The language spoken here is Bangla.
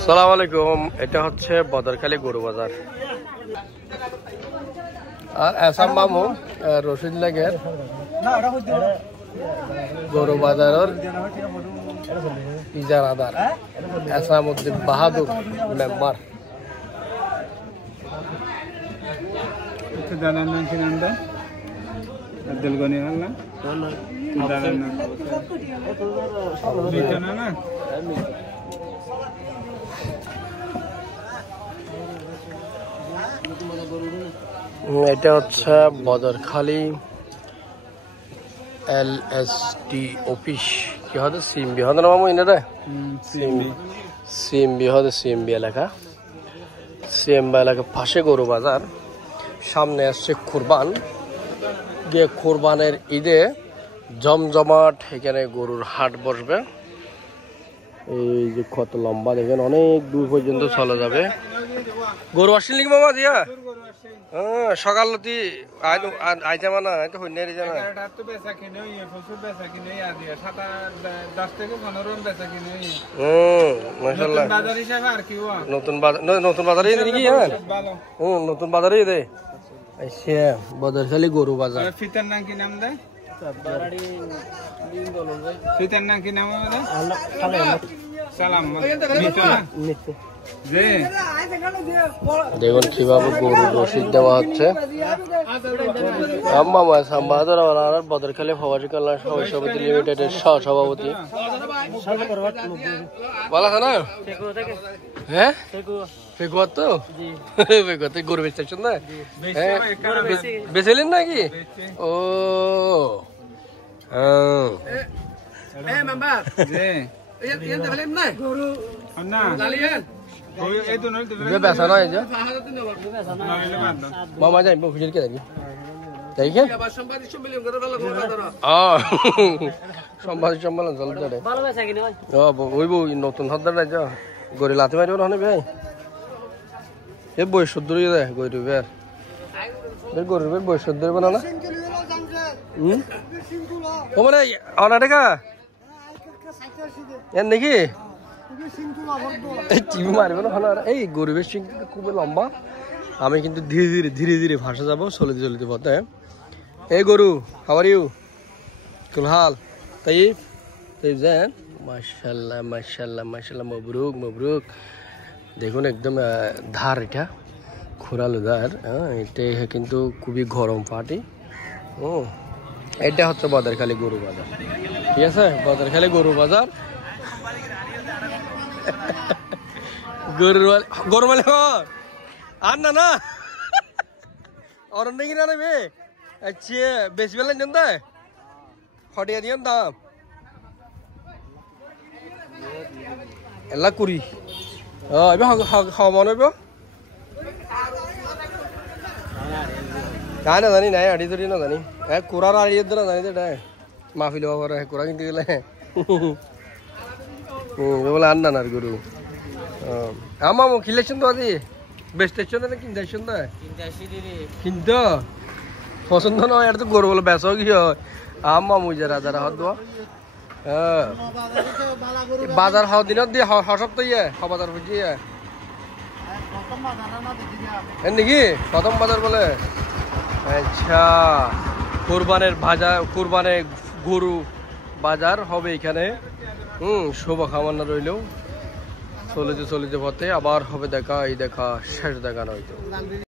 আসসালামু আলাইকুম। এটা হচ্ছে বদরখালী গরু বাজার আর আসাম মামু রশিদ লেগের গরু বাজারের ইজারাদার আসামউদ্দিন বাহাদুর মেম্বার। এটা হচ্ছে বদরখালী LSD অফিস কি হবে সিএমবি হবে না মামু ইনারে সিএমবি হবে সিএমবি এলাকা পাশে গরু বাজার। সামনে আসছে কুরবান গিয়ে কুরবানের ঈদে জমজমাট এখানে গরুর হাট বসবে। এই যে কত লম্বা দেখেন, অনেক দূর পর্যন্ত চলে যাবে। গরু আসছিল নাকি মামা দিয়া? হ্যাঁ সকাল আইতে মানা তো হইনারি জানা নতুন বাজারে নাকি? হ্যাঁ নতুন বাজারে দে বদরখালী গরু বাজার। ফিতার নাম কি নাম দেয়? ফিতার নাম কি নাম? সালাম দেখুন কিভাবে গরু রশিদ দেওয়া হচ্ছে। বদরখালী প্রবাসী কল্যাণ সমিতি লিমিটেডের সভাপতি বলা আছে না? হ্যাঁ ফেকুয়ার তো ফেকুয়াতে গরু বেচতেছেন না? বেচেলেন নাকি? ও বেচা নয় মামা যাই বুঝলি কে যাবি দেখেন সাংবাদিক সম্মেলন চলতে নতুন হদ্দার যা গড়ি লাথি মারিব না ভাই এ বয়স ধরে দেয় গরু বের গরুর বের বয়স ধরবে না মানে অনা টাকা এর নাকি টিভি মারবে না ভালো। এই গরিবের সিং খুবই লম্বা। আমি কিন্তু ধীরে ধীরে ভাসা যাবো চলিতে পথে। এই গরু হাওয়ার ইউ কুলহাল তাই যান মাশাল্লাহ মাশাল্লাহ মাশাল্লাহ মবরুক। দেখুন একদম ধার, এটা খোরালো ধার। এটা কিন্তু খুবই গরম পাটি। এটা হচ্ছে বদরখালী গরু বাজার। ঠিক আছে, বদরখালী গরু বাজার। গরু মালিক আর না অরণ্য কিনা নেবে বেশি বেলা নিন দেয় ফটিয়া দিয়েন দাম এলা কুড়ি এবার খাওয়া মনে হইব না জানি নাই আড়ি ধরি না জানি কুড়ার আড়ি না জানি তো এটা মাফিল বাবার কুড়া কিনতে গেলে বলে আন না গরু আমার খিলেছেন তো আজি বেচতেছেন না কিনতেছেন না কিন্তু পছন্দ নয়। এটা তো গরু বলে বেচা কি হয় আমা মুজারা যারা হদ বাজার হওয়ার দিনত দিয়ে সপ্তাহ বাজার বুঝিয়ে নাকি প্রথম বাজার বলে। আচ্ছা কুরবানের গরু বাজার হবে এখানে। শুভকামনা রইলেও চলিতে পথে আবার হবে দেখা, এই দেখা শেষ দেখা নয়তো।